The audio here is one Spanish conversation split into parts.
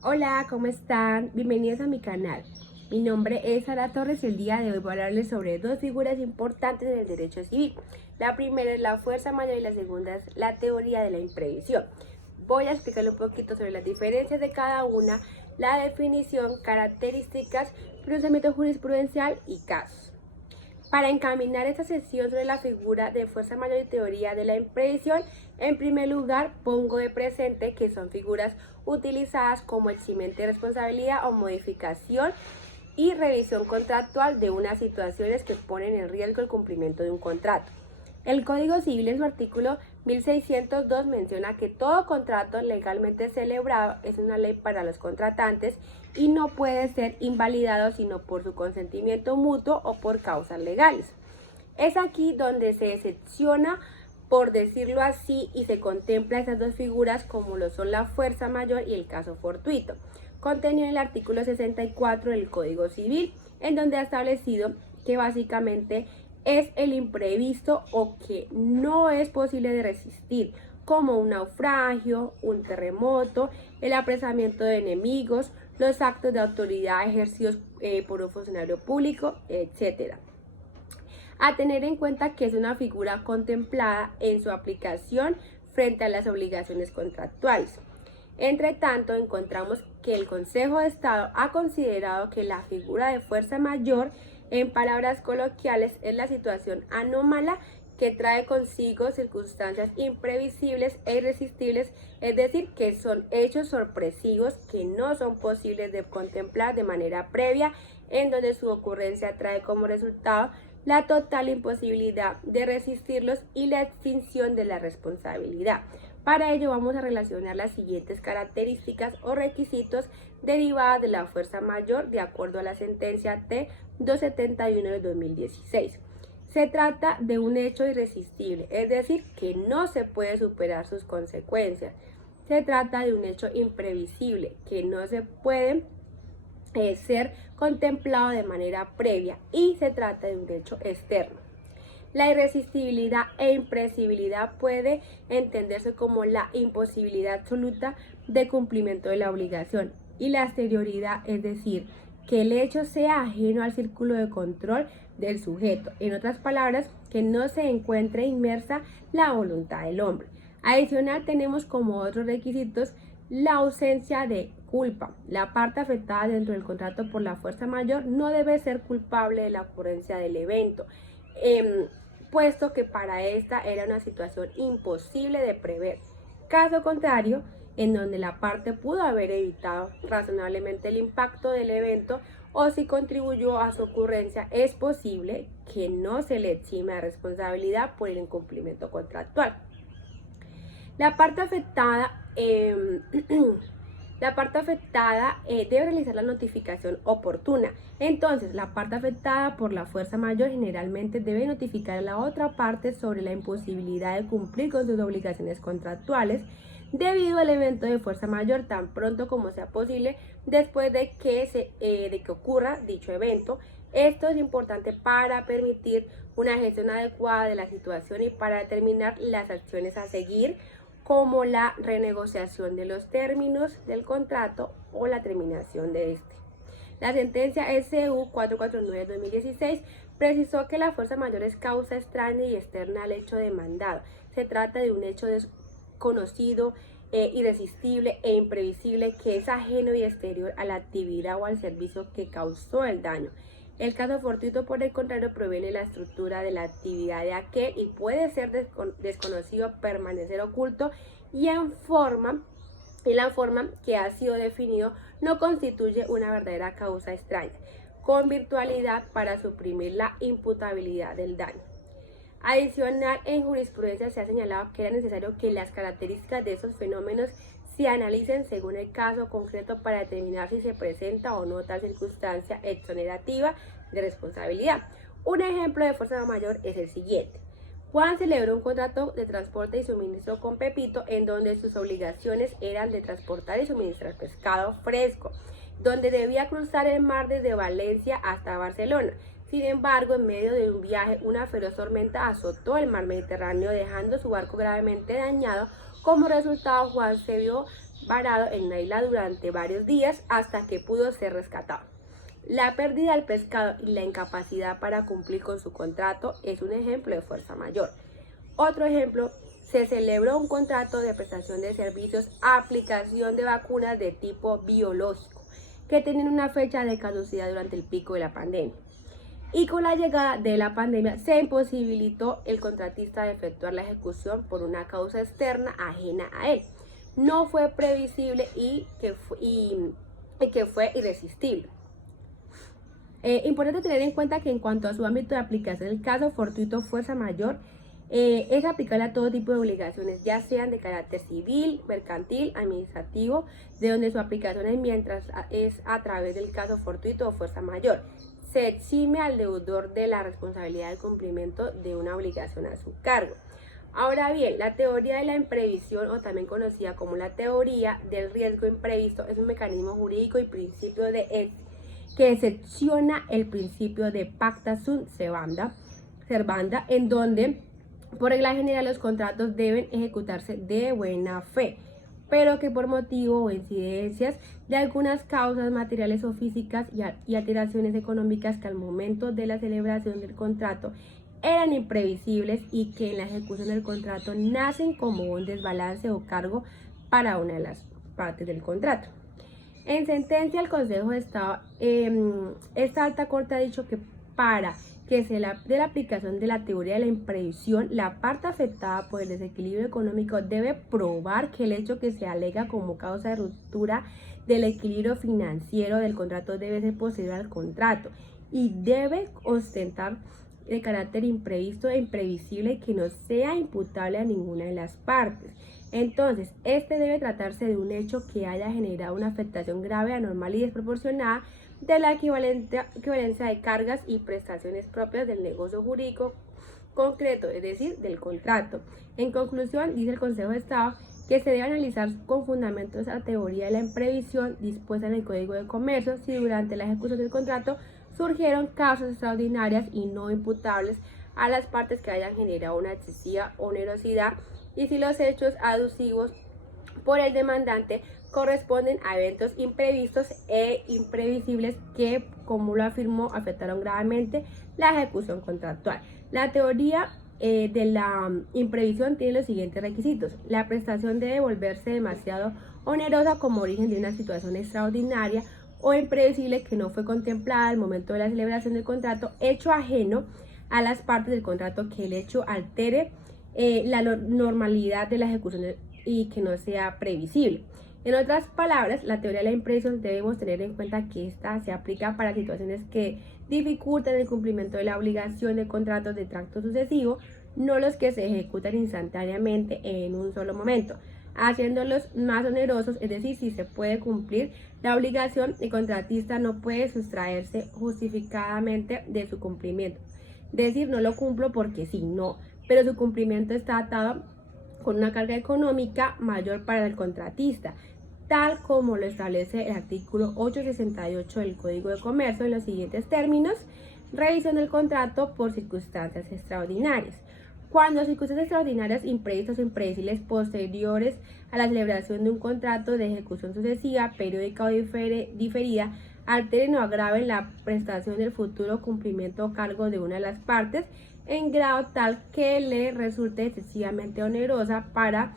Hola, ¿cómo están? Bienvenidos a mi canal. Mi nombre es Sara Torres y el día de hoy voy a hablarles sobre dos figuras importantes del derecho civil. La primera es la fuerza mayor y la segunda es la teoría de la imprevisión. Voy a explicarle un poquito sobre las diferencias de cada una, la definición, características, procedimiento jurisprudencial y casos. Para encaminar esta sesión sobre la figura de fuerza mayor y teoría de la imprevisión, en primer lugar pongo de presente que son figuras utilizadas como eximente de responsabilidad o modificación y revisión contractual de unas situaciones que ponen en riesgo el cumplimiento de un contrato. El Código Civil en su artículo 1602 menciona que todo contrato legalmente celebrado es una ley para los contratantes y no puede ser invalidado sino por su consentimiento mutuo o por causas legales. Es aquí donde se excepciona, por decirlo así, y se contempla esas dos figuras como lo son la fuerza mayor y el caso fortuito, contenido en el artículo 64 del Código Civil, en donde ha establecido que básicamente es el imprevisto o que no es posible de resistir, como un naufragio, un terremoto, el apresamiento de enemigos, los actos de autoridad ejercidos por un funcionario público, etc. A tener en cuenta que es una figura contemplada en su aplicación frente a las obligaciones contractuales. Entre tanto, encontramos que el Consejo de Estado ha considerado que la figura de fuerza mayor, en palabras coloquiales, es la situación anómala que trae consigo circunstancias imprevisibles e irresistibles, es decir, que son hechos sorpresivos que no son posibles de contemplar de manera previa, en donde su ocurrencia trae como resultado la total imposibilidad de resistirlos y la extinción de la responsabilidad. Para ello vamos a relacionar las siguientes características o requisitos derivadas de la fuerza mayor de acuerdo a la sentencia T-271 del 2016. Se trata de un hecho irresistible, es decir, que no se puede superar sus consecuencias. Se trata de un hecho imprevisible, que no se puede ser contemplado de manera previa, y se trata de un hecho externo. La irresistibilidad e imprevisibilidad puede entenderse como la imposibilidad absoluta de cumplimiento de la obligación, y la exterioridad, es decir, que el hecho sea ajeno al círculo de control del sujeto, en otras palabras, que no se encuentre inmersa la voluntad del hombre. Adicional, tenemos como otros requisitos la ausencia de culpa. La parte afectada dentro del contrato por la fuerza mayor no debe ser culpable de la ocurrencia del evento, puesto que para esta era una situación imposible de prever. Caso contrario, en donde la parte pudo haber evitado razonablemente el impacto del evento o si contribuyó a su ocurrencia, es posible que no se le exime de responsabilidad por el incumplimiento contractual. La parte afectada debe realizar la notificación oportuna. Entonces, la parte afectada por la fuerza mayor generalmente debe notificar a la otra parte sobre la imposibilidad de cumplir con sus obligaciones contractuales debido al evento de fuerza mayor tan pronto como sea posible después de que ocurra dicho evento. Esto es importante para permitir una gestión adecuada de la situación y para determinar las acciones a seguir, como la renegociación de los términos del contrato o la terminación de este. La sentencia SU 449-2016 precisó que la fuerza mayor es causa extraña y externa al hecho demandado. Se trata de un hecho desconocido, irresistible e imprevisible que es ajeno y exterior a la actividad o al servicio que causó el daño. El caso fortuito, por el contrario, proviene de la estructura de la actividad de aquel y puede ser desconocido, permanecer oculto y en la forma que ha sido definido no constituye una verdadera causa extraña, con virtualidad para suprimir la imputabilidad del daño. Adicional, en jurisprudencia se ha señalado que era necesario que las características de esos fenómenos se analicen según el caso concreto para determinar si se presenta o no tal circunstancia exonerativa de responsabilidad. Un ejemplo de fuerza mayor es el siguiente. Juan celebró un contrato de transporte y suministro con Pepito, en donde sus obligaciones eran de transportar y suministrar pescado fresco, donde debía cruzar el mar desde Valencia hasta Barcelona. Sin embargo, en medio de un viaje, una feroz tormenta azotó el mar Mediterráneo, dejando su barco gravemente dañado. Como resultado, Juan se vio varado en una isla durante varios días hasta que pudo ser rescatado. La pérdida del pescado y la incapacidad para cumplir con su contrato es un ejemplo de fuerza mayor. Otro ejemplo, se celebró un contrato de prestación de servicios, aplicación de vacunas de tipo biológico, que tenían una fecha de caducidad durante el pico de la pandemia. Y con la llegada de la pandemia se imposibilitó el contratista de efectuar la ejecución por una causa externa ajena a él. No fue previsible y que fue irresistible. Importante tener en cuenta que en cuanto a su ámbito de aplicación, el caso fortuito fuerza mayor es aplicable a todo tipo de obligaciones, ya sean de carácter civil, mercantil, administrativo, de donde su aplicación es mientras es a través del caso fortuito o fuerza mayor. Se exime al deudor de la responsabilidad del cumplimiento de una obligación a su cargo. Ahora bien, la teoría de la imprevisión, o también conocida como la teoría del riesgo imprevisto, es un mecanismo jurídico y principio que excepciona el principio de pacta sunt servanda, en donde por regla general los contratos deben ejecutarse de buena fe, pero que por motivo o incidencias de algunas causas materiales o físicas y alteraciones económicas que al momento de la celebración del contrato eran imprevisibles y que en la ejecución del contrato nacen como un desbalance o cargo para una de las partes del contrato. En sentencia, el Consejo de Estado, esta alta corte ha dicho que para que se dé la aplicación de la teoría de la imprevisión, la parte afectada por el desequilibrio económico debe probar que el hecho que se alega como causa de ruptura del equilibrio financiero del contrato debe ser posterior al contrato y debe ostentar de carácter imprevisto e imprevisible que no sea imputable a ninguna de las partes. Entonces, este debe tratarse de un hecho que haya generado una afectación grave, anormal y desproporcionada de la equivalencia de cargas y prestaciones propias del negocio jurídico concreto, es decir, del contrato. En conclusión, dice el Consejo de Estado que se debe analizar con fundamentos la teoría de la imprevisión dispuesta en el Código de Comercio si durante la ejecución del contrato surgieron causas extraordinarias y no imputables a las partes que hayan generado una excesiva onerosidad y si los hechos aducidos por el demandante corresponden a eventos imprevistos e imprevisibles que, como lo afirmó, afectaron gravemente la ejecución contractual. La teoría de la imprevisión tiene los siguientes requisitos. La prestación debe volverse demasiado onerosa como origen de una situación extraordinaria o imprevisible que no fue contemplada al momento de la celebración del contrato, hecho ajeno a las partes del contrato, que el hecho altere la normalidad de la ejecución y que no sea previsible. En otras palabras, la teoría de la imprevisión debemos tener en cuenta que esta se aplica para situaciones que dificultan el cumplimiento de la obligación de contratos de tracto sucesivo, no los que se ejecutan instantáneamente en un solo momento, haciéndolos más onerosos, es decir, si se puede cumplir la obligación, el contratista no puede sustraerse justificadamente de su cumplimiento. Decir, no lo cumplo porque sí, no, pero su cumplimiento está atado con una carga económica mayor para el contratista, tal como lo establece el artículo 868 del Código de Comercio en los siguientes términos: revisión del contrato por circunstancias extraordinarias. Cuando circunstancias extraordinarias, imprevistas o impredecibles posteriores a la celebración de un contrato de ejecución sucesiva, periódica o diferida, alteren o agraven la prestación del futuro cumplimiento o cargo de una de las partes en grado tal que le resulte excesivamente onerosa para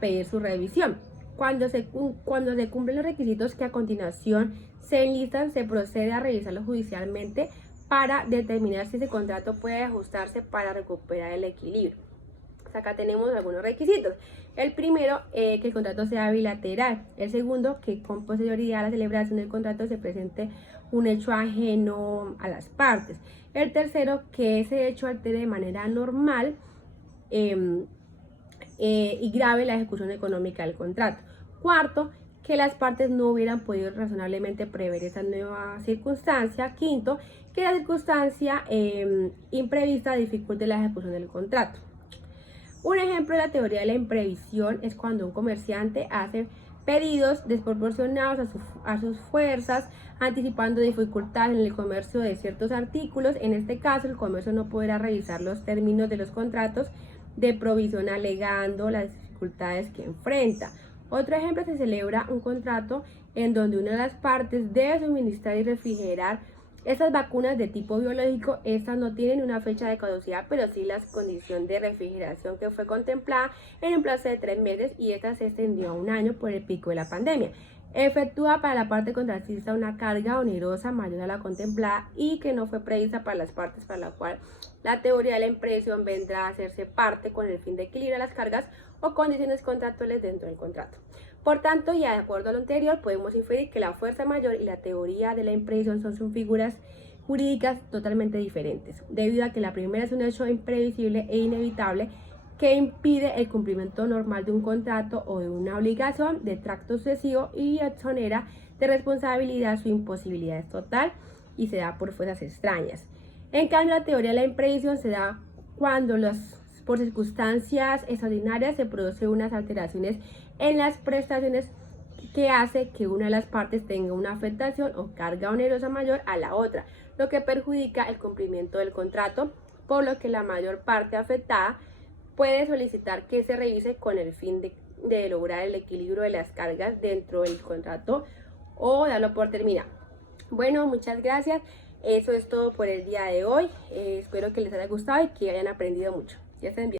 pedir su revisión. Cuando se cumplen los requisitos que a continuación se enlistan, se procede a revisarlo judicialmente para determinar si ese contrato puede ajustarse para recuperar el equilibrio. Acá tenemos algunos requisitos. El primero, que el contrato sea bilateral. El segundo, que con posterioridad a la celebración del contrato se presente un hecho ajeno a las partes. El tercero, que ese hecho altere de manera normal y grave la ejecución económica del contrato. Cuarto, que las partes no hubieran podido razonablemente prever esa nueva circunstancia. Quinto, que la circunstancia imprevista dificulte la ejecución del contrato. Un ejemplo de la teoría de la imprevisión es cuando un comerciante hace pedidos desproporcionados a sus fuerzas, anticipando dificultades en el comercio de ciertos artículos. En este caso, el comercio no podrá revisar los términos de los contratos de provisión alegando las dificultades que enfrenta. Otro ejemplo, se celebra un contrato en donde una de las partes debe suministrar y refrigerar estas vacunas de tipo biológico. Estas no tienen una fecha de caducidad, pero sí la condición de refrigeración que fue contemplada en un plazo de 3 meses, y esta se extendió a 1 año por el pico de la pandemia. Efectúa para la parte contratista una carga onerosa mayor a la contemplada y que no fue prevista para las partes, para la cual la teoría de la imprevisión vendrá a hacerse parte con el fin de equilibrar las cargas o condiciones contractuales dentro del contrato. Por tanto, ya de acuerdo a lo anterior, podemos inferir que la fuerza mayor y la teoría de la imprevisión son figuras jurídicas totalmente diferentes, debido a que la primera es un hecho imprevisible e inevitable que impide el cumplimiento normal de un contrato o de una obligación de tracto sucesivo y exonera de responsabilidad su imposibilidad es total y se da por fuerzas extrañas. En cambio, la teoría de la imprevisión se da cuando por circunstancias extraordinarias se producen unas alteraciones en las prestaciones que hace que una de las partes tenga una afectación o carga onerosa mayor a la otra, lo que perjudica el cumplimiento del contrato, por lo que la mayor parte afectada puede solicitar que se revise con el fin de lograr el equilibrio de las cargas dentro del contrato o darlo por terminado. Bueno, muchas gracias. Eso es todo por el día de hoy. Espero que les haya gustado y que hayan aprendido mucho. Ya estén bien.